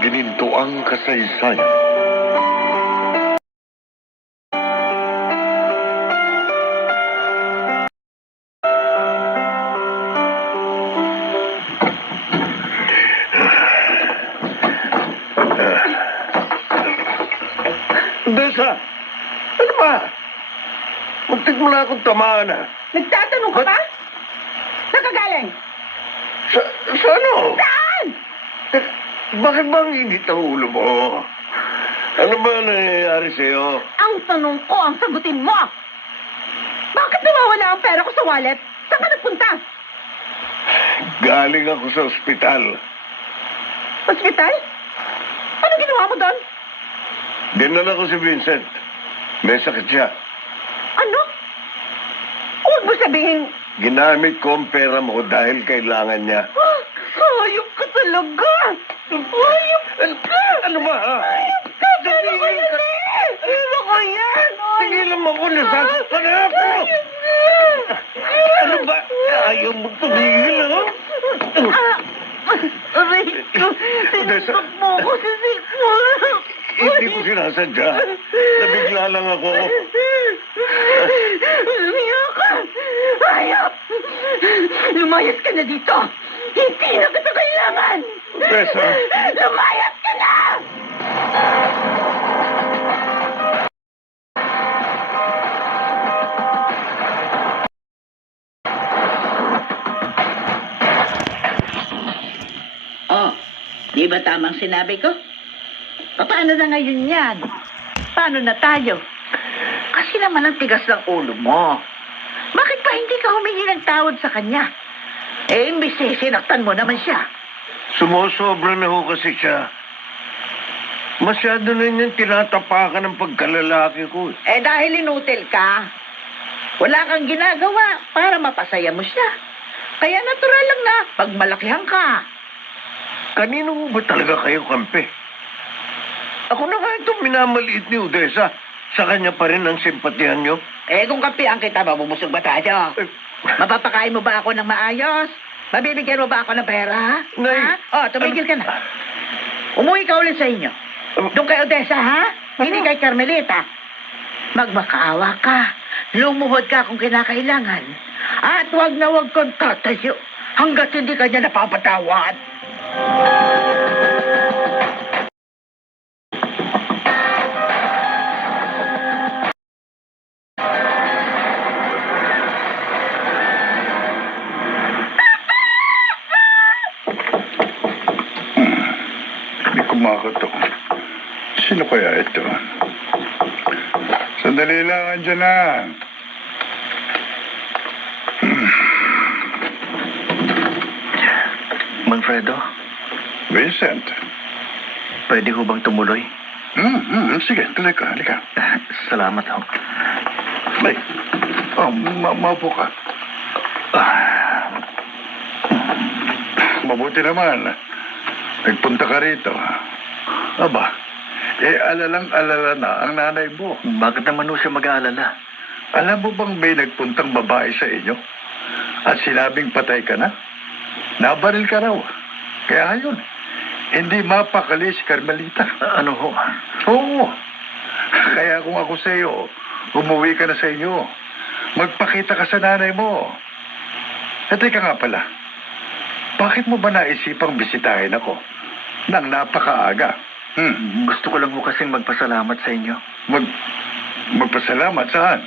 ginintuang kasaysayan. Desa, ano ba? Muntik mo na akong tamaan ah. Nagtatanong ka pa? Saan ka galing? Sa ano? Saan? Bakit bang init ang ulo mo? Ano ba nangyayari sa'yo? Ang tanong ko, ang sagutin mo. Bakit nawawala ang pera ko sa wallet? Saan ka nagpunta? Galing ako sa ospital. Hospital? Ano ginawa mo doon? Dinala ko si Vincent. May sakit siya. Ano? Huwag mo sabihin, Ginamit ko ang pera mo dahil kailangan niya. hayop ka talaga. Hayop ka. Ano ba, ha? Hayop ka. Pero ko yan eh. Pero ko yan. Tigilan mo ko, nasasaktan na ako. Ano ba? Ayaw mo tumigil, ha? Aray ko. Sinuntok mo ako sa sikmo. Hindi ko sinasadya. Nabigla lang ako. Lumiya ka. Hayop. Lumayas ka na dito. Hindi na kita kailangan. Tessa. Lumayas ka na. Oh, di ba tamang sinabi ko? Paano na ngayon yan? Paano na tayo? Kasi naman ang tigas ng ulo mo. Bakit pa hindi ka humingi ng tawad sa kanya? Eh, imbis sinaktan mo naman siya. Sumusobra na ho kasi siya. Masyado na niyang tinatapakan ng pagkalalaki ko. Eh, dahil inutil ka, wala kang ginagawa para mapasaya mo siya. Kaya natural lang na pagmalakihan ka. Kanino mo ba talaga kayo kampi? Ako na nga itong minamaliit ni Odessa. Sa kanya pa rin ang simpatihan niyo. Eh, kung kampihan kita, mabumusog ba tayo? Mapapakain mo ba ako ng maayos? Mabibigyan mo ba ako ng pera? Nay. Ha? Oh, tumigil ka na. Umuwi ka ulit sa inyo. Doon kay Odessa, ha? Hindi kay Carmelita. Magmakaawa ka. Lumuhod ka kung kinakailangan. At wag na wag kang tatayo hanggat hindi ka niya napapatawad. Hindi kumakatok. Sino kaya ito? Sandali lang, andyan na. Manfredo, Vincent. pwede ho bang tumuloy? Sige, tuloy ka, halika. Salamat ho. Ay, maupo ka. Mabuti naman. Nagpunta ka rito. Aba, alalang-alala na ang nanay mo. Bakit naman ho siya mag-aalala? Alam mo bang may nagpuntang babae sa inyo? At sinabing patay ka na? Nabaril ka raw. Kaya yun, hindi mapakali si Carmelita. Ano ho? Oo. Kaya kung ako sa iyo, umuwi ka na sa inyo. Magpakita ka sa nanay mo. At teka nga pala, bakit mo ba naisipang bisitahin ako nang napakaaga? Gusto ko lang ho kasing magpasalamat sa inyo. Magpasalamat saan?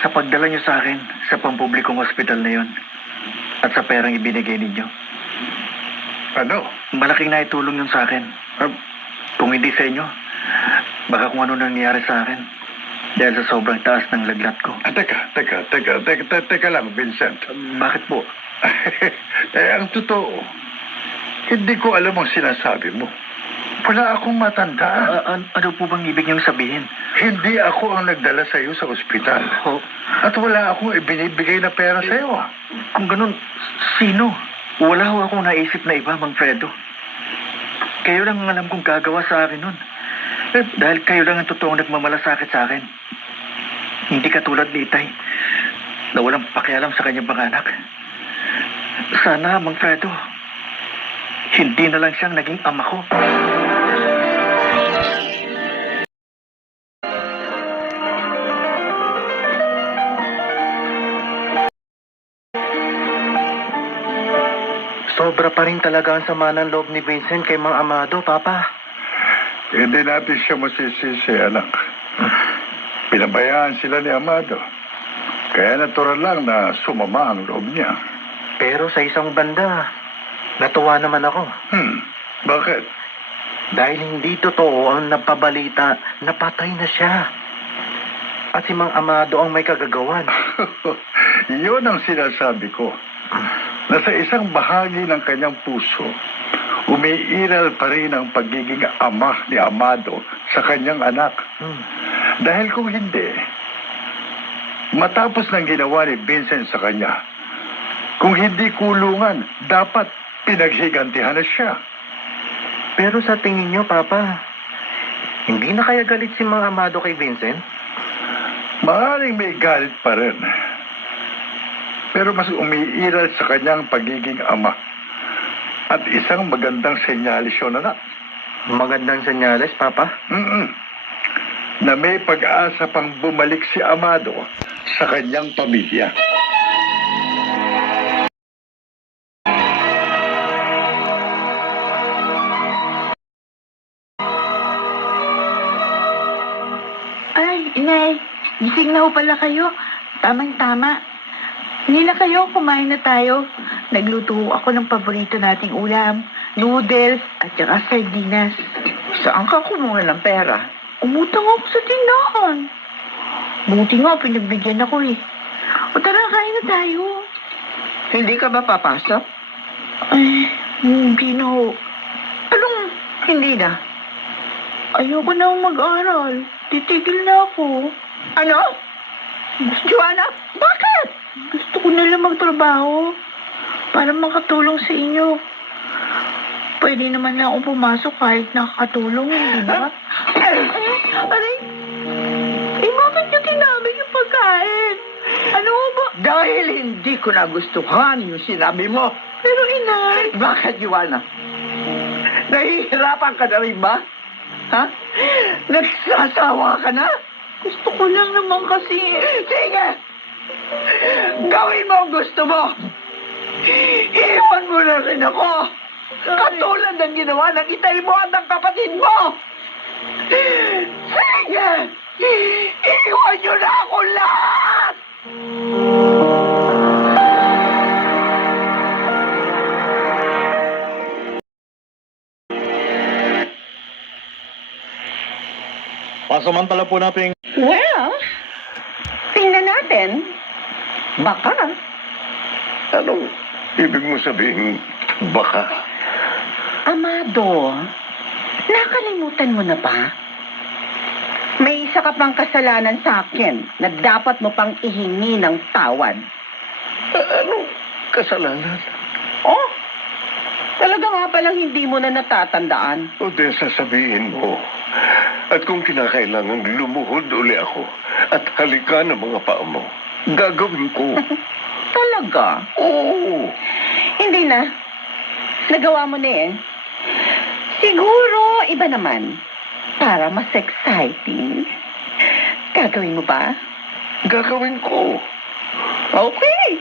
Sa pagdala niyo sa akin sa pampublikong ospital na yon. At sa perang ibinigay ninyo. Ano? Malaking naitulong yun sa akin. Kung hindi sa inyo, baka kung ano nangyari sa akin. Dahil sa sobrang taas ng laglat ko. Teka lang, Vincent. Bakit po? Ang totoo, hindi ko alam ang sinasabi mo. Wala akong matandaan. Ano po bang ibig niyong sabihin? Hindi ako ang nagdala sa iyo sa ospital. At wala akong ibinibigay na pera sa iyo. Kung ganun, sino? Wala ho akong naisip na iba, Mang Fredo. Kayo lang ang alam kong gagawa sa akin nun. Dahil kayo lang ang totoong nagmamalasakit sa akin. Hindi katulad ni Itay, na walang pakialam sa kanyang mga anak. Sana, Mang Fredo, hindi na lang siyang naging ama ko. sobra pa rin talaga ang sama ng loob ni Vincent kay Mang Amado, Papa. Hindi natin siya masisisi, anak. Pinabayaan sila ni Amado. Kaya natural lang na sumama ang loob niya. Pero sa isang banda, natuwa naman ako. Bakit? Dahil hindi totoo ang napabalita na patay na siya. At si Mang Amado ang may kagagawan. Yun ang sinasabi ko. Na sa isang bahagi ng kanyang puso, umiiral pa rin ang pagiging ama ni Amado sa kanyang anak. Dahil kung hindi, matapos ng ginawa ni Vincent sa kanya, kung hindi kulungan, dapat pinaghigantihan na siya. Pero sa tingin niyo, Papa, hindi na kaya galit si Mang Amado kay Vincent? Maaaring may galit pa rin. Pero mas umiiral sa kanyang pagiging ama. At isang magandang senyales yun, anak. Magandang senyales, Papa? Na may pag-asa pang bumalik si Amado sa kanyang pamilya. Ay, inay, gising na ho pala kayo. Tamang-tama. Hindi na kayo, kumain na tayo. Nagluto ako ng paborito nating ulam, noodles, at saka sardinas. Saan ka kumuha ng pera? Umutang ako sa tindahan. Buti nga, pinagbigyan ako eh. O tara, kain na tayo. Hindi ka ba papasok? Ay, hindi na ho. Anong hindi na? Ayoko na mag-aral. Titigil na ako. Ano? Joanna, bakit? Gusto ko na lang magtrabaho para makatulong sa inyo. Pwede naman na akong pumasok kahit nakakatulong, hindi ba? Aray, bakit niyo tinamig yung pagkain? Ano ba? Dahil hindi ko nagustuhan yung sinabi mo. Pero inay, Bakit, Joanna? Nahihirapan ka na rin ba? Ha? Nagsasawa ka na? gusto ko lang naman kasi. Sige! Gawin mo ang gusto mo! Iwan mo na rin ako! Katulad ng ginawa ng itay mo at ng kapatid mo! Sige! Iwan nyo na ako lahat! Pasamantala po nating... Well, tingnan natin. Baka. Anong ibig mo sabihin, baka? Amado, nakalimutan mo na ba? May isa ka pang kasalanan sa akin na dapat mo pang ihingi ng tawad. Anong kasalanan? Oh, talaga nga palang hindi mo na natatandaan. O din sasabihin mo. At kung kinakailangan lumuhod uli ako at halika ng mga paa mo, gagawin ko. Talaga? Oo. Hindi na. Nagawa mo na eh. Siguro iba naman. Para mas exciting. Gagawin mo ba? Gagawin ko. Okay.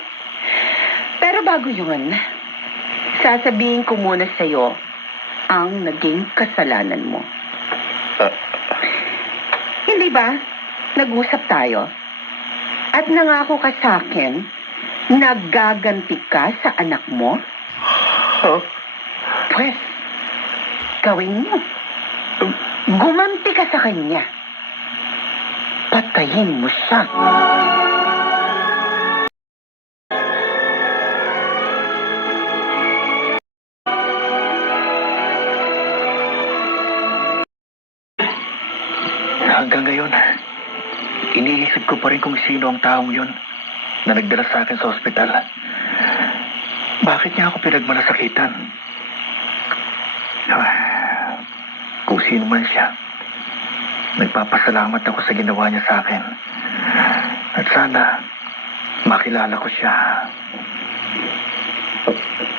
Pero bago yun, sasabihin ko muna sa'yo ang naging kasalanan mo. Hindi ba? Nag-usap tayo. At nangako ka sa akin, nagaganti ka sa anak mo? Huh? Pues, gawin mo. Gumanti ka sa kanya. Patayin mo siya. Hanggang ngayon, iniisip ko pa rin kung sino ang taong yun na nagdala sa akin sa ospital. Bakit niya ako pinagmalasakitan? Kung sino man siya, nagpapasalamat ako sa ginawa niya sa akin. At sana, makilala ko siya.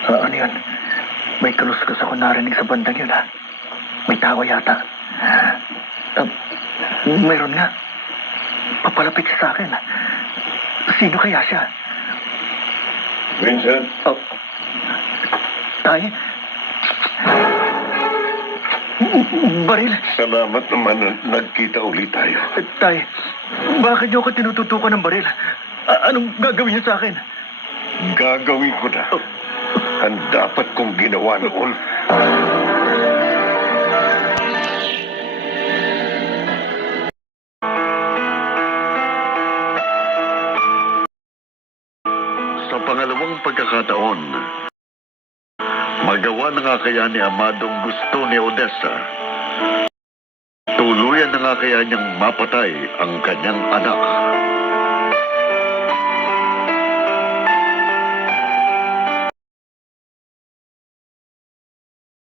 Ano yun? May kaluskus ako narinig sa bandang yun, ha? May tao yata. Meron nga. Papalapit siya sa akin. Sino kaya siya? Vincent? Oh. Tay? Baril? Salamat naman na nagkita ulit tayo. Tay, bakit niyo ako tinututukan ng baril? Anong gagawin niyo sa akin? Gagawin ko na ang dapat kong ginawa noon. Sa pangalawang pagkakataon, magawa na nga kaya ni Amadong gusto ni Odessa. Tuluyan na nga kaya niyang mapatay ang kanyang anak.